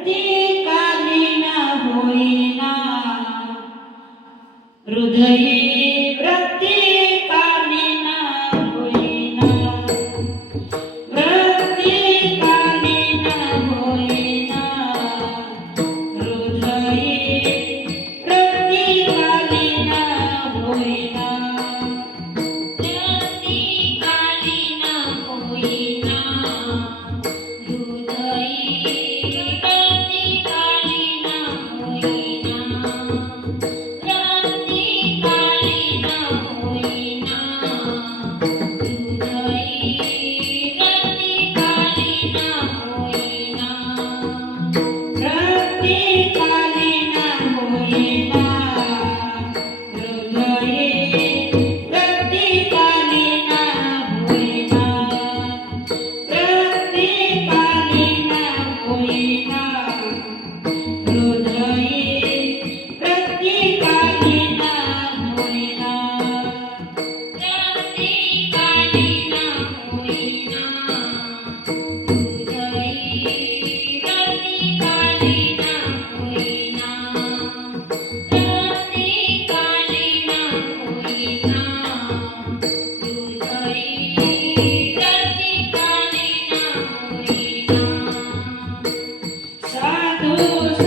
प्रत्येकालीन होईना. हृदयी todo mundo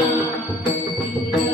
हृदयी रती